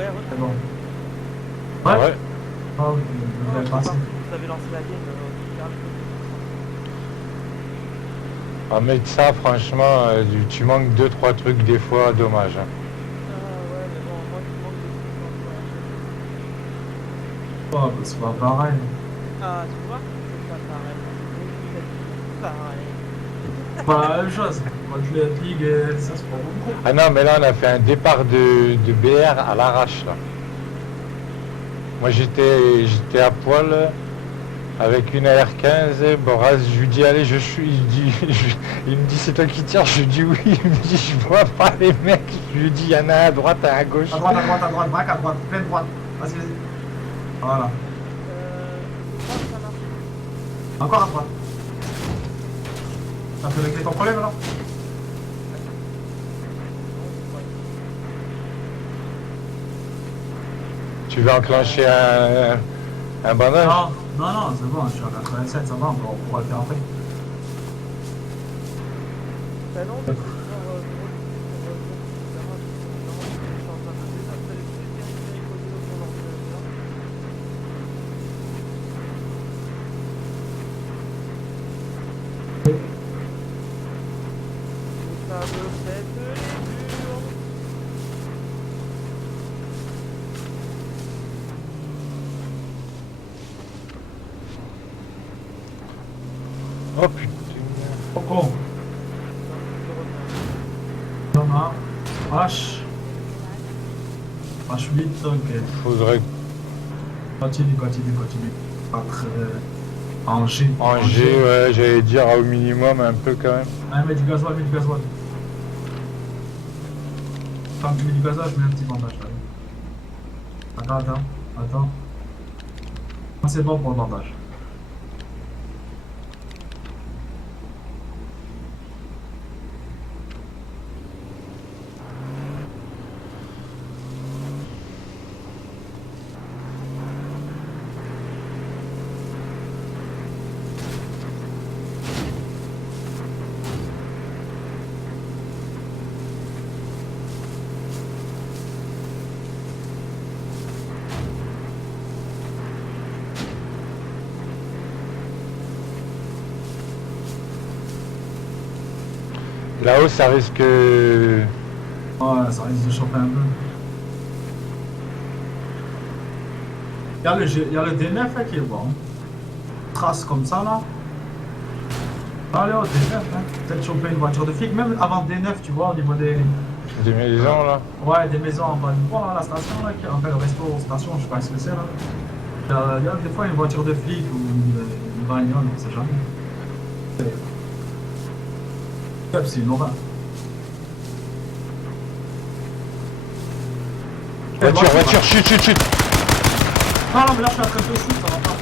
Ouais, C'est bon. Ouais. Ouais. Ah oui, non, vous avez je passé. sais pas. Vous avez lancé la game, regarde. Ah, mais ça, franchement, tu manques 2-3 trucs des fois, dommage. Hein. Ah ouais, mais bon, moi qui manque des trucs un peu à chaque Oh, bah, c'est pas pareil. fois. Ah, tu vois, c'est pas pareil. C'est pareil. Pas la même chose. Rocket League, ça se prend beaucoup. Ah non, mais là, on a fait un départ de BR à l'arrache, là. Moi, j'étais à poil avec une AR-15. Boraz, je lui dis, allez, je suis. Il me dit, c'est toi qui tires. Je lui dis, oui. Il me dit, je vois pas les mecs. Je lui dis, il y en a un à droite, un à gauche. À droite, à droite, à droite, braque à droite, pleine droite. Vas-y, vas-y. Voilà. De droite, ça marche. Encore à droite. Ça peut régler ton problème là? Tu veux enclencher un bandage? Non, non, non, c'est bon, je suis à 87, ça va, on pourra le faire après. Bah non, parce que genre, pour je suis en train de désinstaller tous les périphériques audio sur l'ordinateur. Et ça me pète les murs. Oh putain. Coco, Thomas, H. H8, ok. Faudrait Continue, continue, continue. Pas très. Angers. Angers, ouais, j'allais dire au minimum un peu quand même. Ah, mets du gasoil, mets du gasoil. Quand tu mets du gasoil, je mets un petit bandage là. Attends, attends, attends. Ah, c'est bon pour le bandage. Là-haut, ça risque. Ouais, ça risque de chauffer un peu. Il y a le D9 là, qui est bon. Trace comme ça là. Allez, au D9, hein. Peut-être choper une voiture de flic, même avant D9, tu vois, au niveau des Maisons là. Ouais, des maisons en bas du pont, là, la station, là, qui enfin, le resto, station, je sais pas ce que c'est, là. Il y a des fois une voiture de flic ou une bagnole, on sait jamais. C'est une horreur. Voiture, chut. Non, non, mais là, je suis en train de shoot, ça va pas.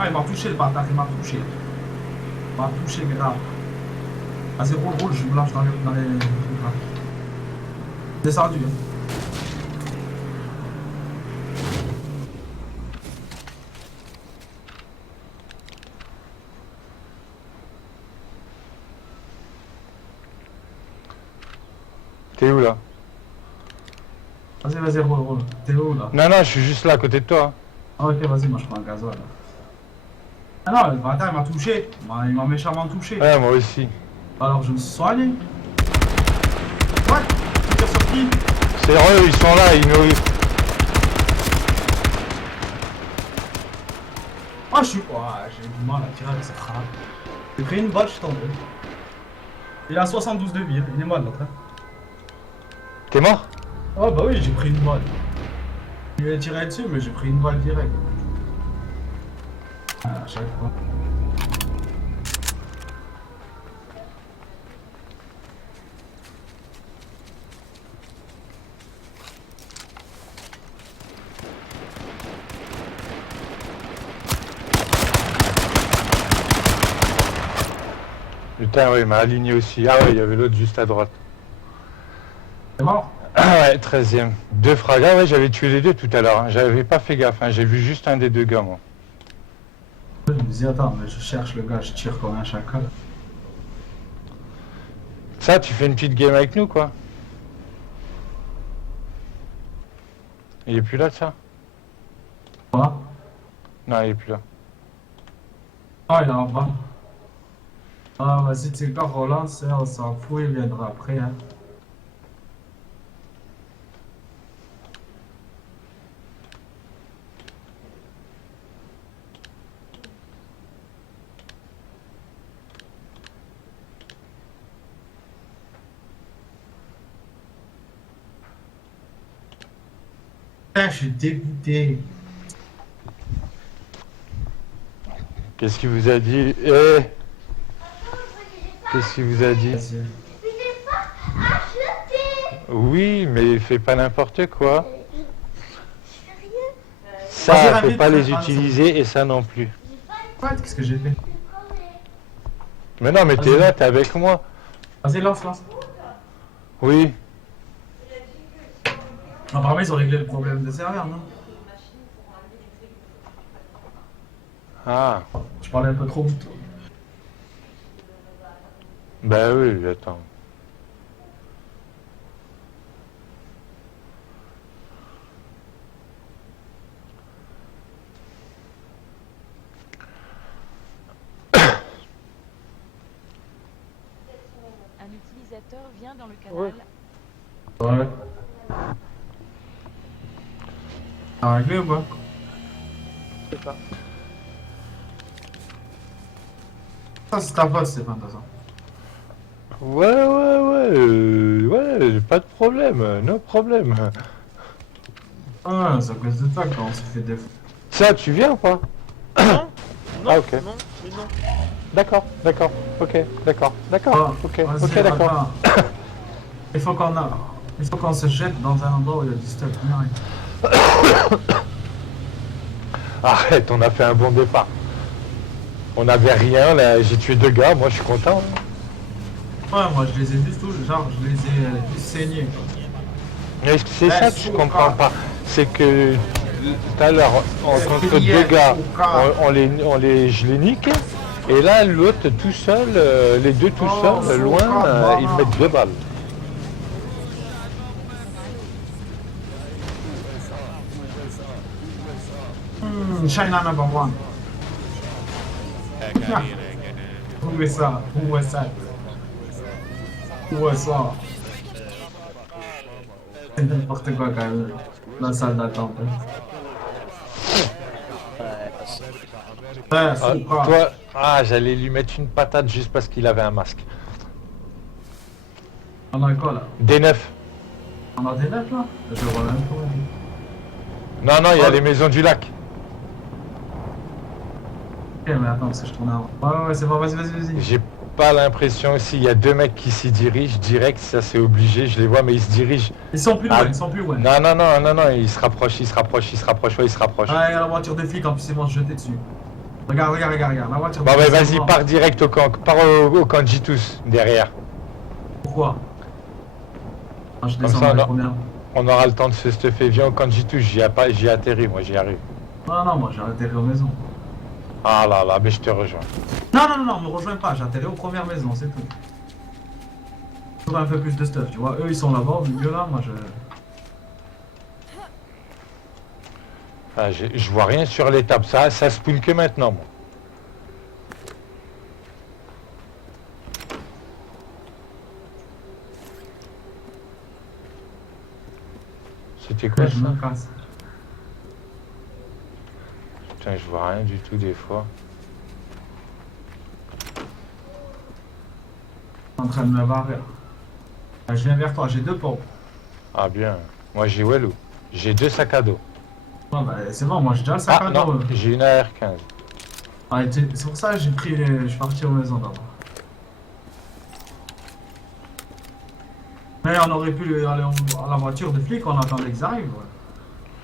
Ah, il m'a touché, le bâtard, il m'a touché. Il m'a touché, grave. Vas-y, roule, je me lâche dans les... Descendu, hein. T'es où là? Vas-y, roule. T'es où, là? Non, je suis juste là à côté de toi. Ah, ok, vas-y, moi, je prends un gasoil, là. Ah non, le bâtard, il m'a touché. Il m'a méchamment touché. Ouais, moi aussi. Alors, je me suis soigné. Ouais, tu tires sur qui? C'est eux, ils sont là, ils nous. Ah, j'ai du mal à tirer avec ce crâne. J'ai pris une balle, je suis tombé. Il a 72 de vie, il est mal l'autre. Hein. T'es mort? Oh bah oui, j'ai pris une balle. Je lui ai tiré dessus, mais j'ai pris une balle direct. Ah, à chaque fois. Putain, ouais, il m'a aligné aussi. Ah ouais, il y avait l'autre juste à droite. T'es mort? Ah ouais, 13ème. 2 frags. Ah ouais, j'avais tué les deux tout à l'heure. Hein. J'avais pas fait gaffe. Hein. J'ai vu juste un des deux gars, moi. Je me dis, attends, mais je cherche le gars, je tire comme un chacal. Ça, tu fais une petite game avec nous, quoi. Il est plus là, ça? Quoi? Non, il est plus là. Ah, il est en bas. Ah, vas-y, tu sais quoi, Roland, on s'en fout, il viendra après, hein. Ah, je suis dégoûté. Qu'est-ce qu'il vous a dit? Eh! Qu'est-ce qu'il vous a dit? Vas-y. Oui, mais fais pas n'importe quoi. Vas-y, Ça, faut ramène, pas les frère. utiliser et ça non plus. Quoi? Qu'est-ce que j'ai fait? Mais non, mais t'es Vas-y. là, t'es avec moi. Vas-y, lance. Oui. Apparemment, ils ont réglé le problème de serveur, non? Ah, Je parlais un peu trop vite. bah oui, attends. Un utilisateur vient dans le canal. Ouais. Ouais. T'as réglé ou pas? Je sais pas. Ça, c'est ta faute, Stéphane, de toute façon. Ouais, pas de problème, no problème. Ah, c'est à cause de toi quand on se fait des... Ça, tu viens ou pas? Non, non, Ah, ok. non, mais non. D'accord, ok, d'accord, Ah, ok, vas-y, d'accord. attends. Il faut qu'on se jette dans un endroit où il y a du stuff. Non, Arrête, on a fait un bon départ. On n'avait rien, là, j'ai tué 2 gars, moi je suis content. ouais, moi je les ai vus tous, genre je les ai tous saignés. Quoi. Mais c'est ça que je comprends pas. C'est que tout à l'heure, contre 2 gars, je les nique. Et là, l'autre tout seul, les deux tout seuls, loin, ils me mettent 2 balles. China number one. Où est ça? Où est ça? Où est ça? C'est n'importe quoi quand même. La salle d'attente. Ouais, Ah, faut pas. toi, j'allais lui mettre une patate juste parce qu'il avait un masque. On a quoi là? D9. On a des lettres là? Je vois même pas. Non, il y a Oh. les maisons du lac. Ok, mais attends, parce que je tourne avant. Ouais, c'est bon, vas-y. J'ai pas l'impression aussi, il y a 2 mecs qui s'y dirigent direct, ça c'est obligé, je les vois, mais ils se dirigent. Ils sont plus loin, Ah. ils sont plus loin. Non, ils se rapprochent, ouais, ils se rapprochent. Ah, il y a la voiture de flic en plus, ils vont se jeter dessus. Regarde, la voiture de Bon, flic. bah c'est vas-y, bon. pars direct au camp, pars au camp de J-Tous, derrière. Pourquoi? Ah, je Comme descends ça, dans la non. première. On aura le temps de se stuffer, viens au camp de J-Tous, j'y atterris, moi j'y arrive. Non, moi j'ai atterri aux maisons. Ah là, mais je te rejoins. Non, me rejoins pas, j'ai atterri aux premières maisons, c'est tout. Je trouve un peu plus de stuff, tu vois. Eux ils sont là-bas, au milieu là, moi je. Ah, je vois rien sur l'étape, ça spawn que maintenant, moi. C'était quoi Je ça? me casse. Putain, je vois rien du tout des fois. Je suis en train de me barrer. Je viens vers toi, j'ai 2 pompes. Ah bien, moi j'ai Walou. J'ai 2 sacs à dos. Ouais, bah c'est bon, moi j'ai déjà le sac Ah à dos. non, j'ai une AR-15. Ah, c'est pour ça que j'ai pris les... Je suis parti aux maisons d'abord. Mais on aurait pu aller à la voiture de flic, on attendait qu'ils arrivent. Ouais.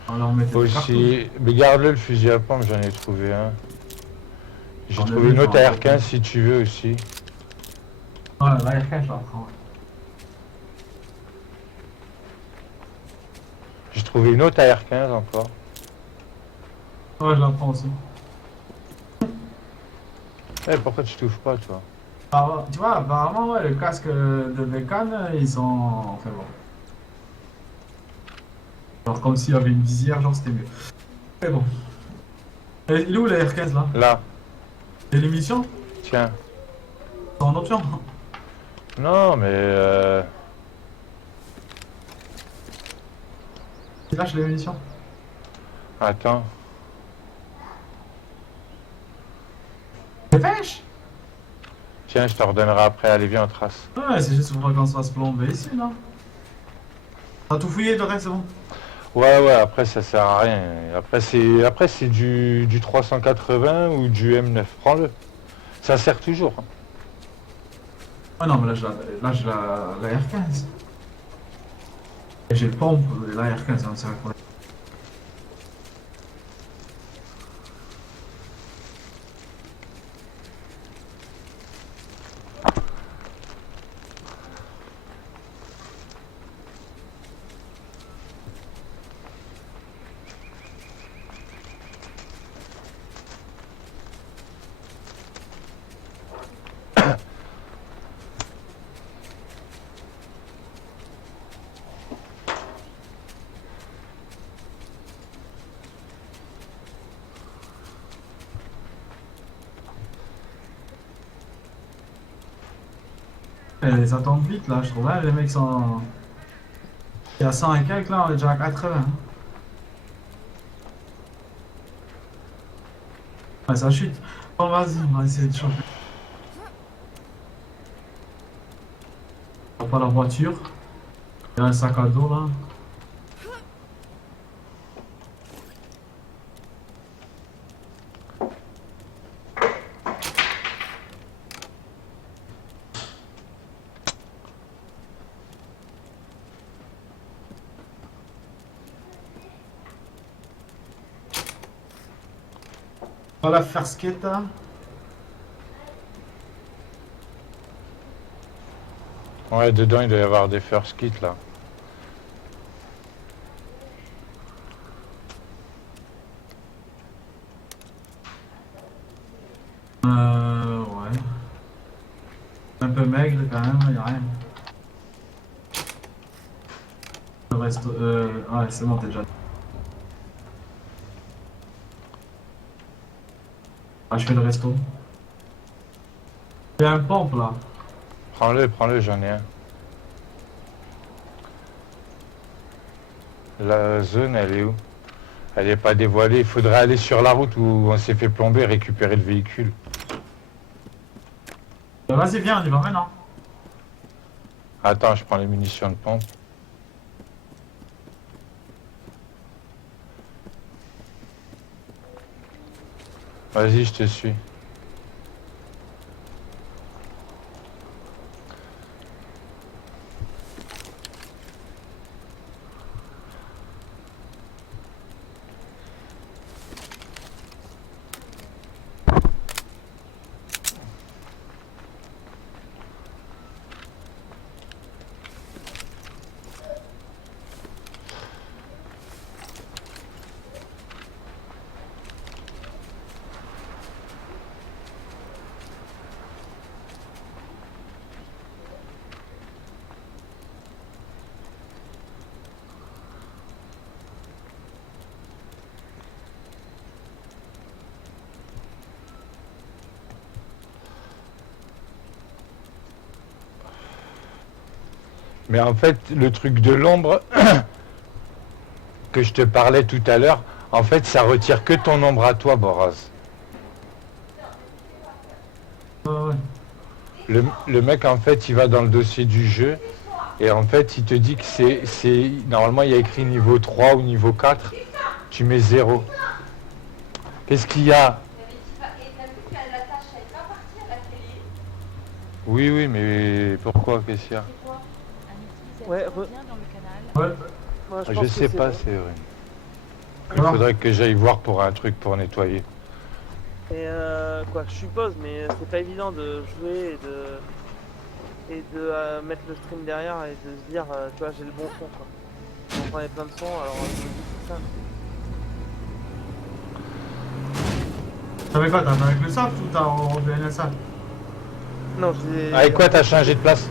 On leur mettait des cartouches. Aussi, mais garde-le le fusil à pompe, j'en ai trouvé un. J'ai On a trouvé vu, une autre j'en ai AR-15 si tu veux aussi. Ouais, la R15 je la prends. J'ai trouvé une autre AR-15 encore. Ouais, je la prends aussi. Eh, pourquoi tu t'ouvres pas toi? Ah, tu vois, apparemment, ouais, le casque de Bécane, ils sont. Enfin bon. Genre comme s'il y avait une visière, genre c'était mieux. Mais bon. Et il est où la R15 là? Là, Et l'émission? tiens. C'est en option. Non, mais Il lâche l'émission. attends. Dépêche! Tiens, je te redonnerai après. Allez, viens, on trace. Ouais, c'est juste pour qu'on se fasse plomber ici, là. T'as tout fouillé, le reste, c'est bon? Ouais, après, ça sert à rien. Après, c'est du 380 ou du M9. Prends-le. Ça sert toujours, hein. Ah non, mais là j'ai la R15. Et j'ai le pompe, la R15, hein, c'est vrai. Ça tombe vite là, je trouve. Hein, les mecs sont. Il y a 100 et quelques là, on est déjà à 80. Hein. Ouais, ça chute. Bon, vas-y, on va essayer de chauffer. On va pas la voiture. Il y a un sac à dos là. On va la faire skate là. Ouais, dedans, il doit y avoir des first kits, là. Ouais. Un peu maigre quand même, il n'y a rien. Le reste. Ouais, c'est bon, t'es déjà. Ah, je fais le resto. Il y a un pompe là. Prends-le, j'en ai un. La zone, elle est où? Elle n'est pas dévoilée. Il faudrait aller sur la route où on s'est fait plomber et récupérer le véhicule. Vas-y, viens, on y va maintenant. Attends, je prends les munitions de pompe. Vas-y, je te suis. Mais en fait, le truc de l'ombre que je te parlais tout à l'heure, en fait, ça retire que ton ombre à toi, Boraz. Ouais. Le mec, en fait, il va dans le dossier du jeu et en fait, il te dit que c'est normalement, il y a écrit niveau 3 ou niveau 4. Tu mets 0. Qu'est-ce qu'il y a? Oui, mais pourquoi? Qu'est-ce qu'il y a? Un utilisateur Ouais, vient dans le canal. Ouais. Moi, Je pense sais que pas, c'est c'est vrai. Il Voilà. faudrait que j'aille voir pour un truc pour nettoyer. bon. Et quoi, je suppose, mais c'est pas évident de jouer et de mettre le stream derrière et de se dire, tu vois, j'ai le bon son quoi. On prenait plein de sons, alors je me dis c'est ça. T'avais quoi? T'avais avec le soft ou t'as refait un SAT? Non, je l'ai. Avec quoi t'as changé de place?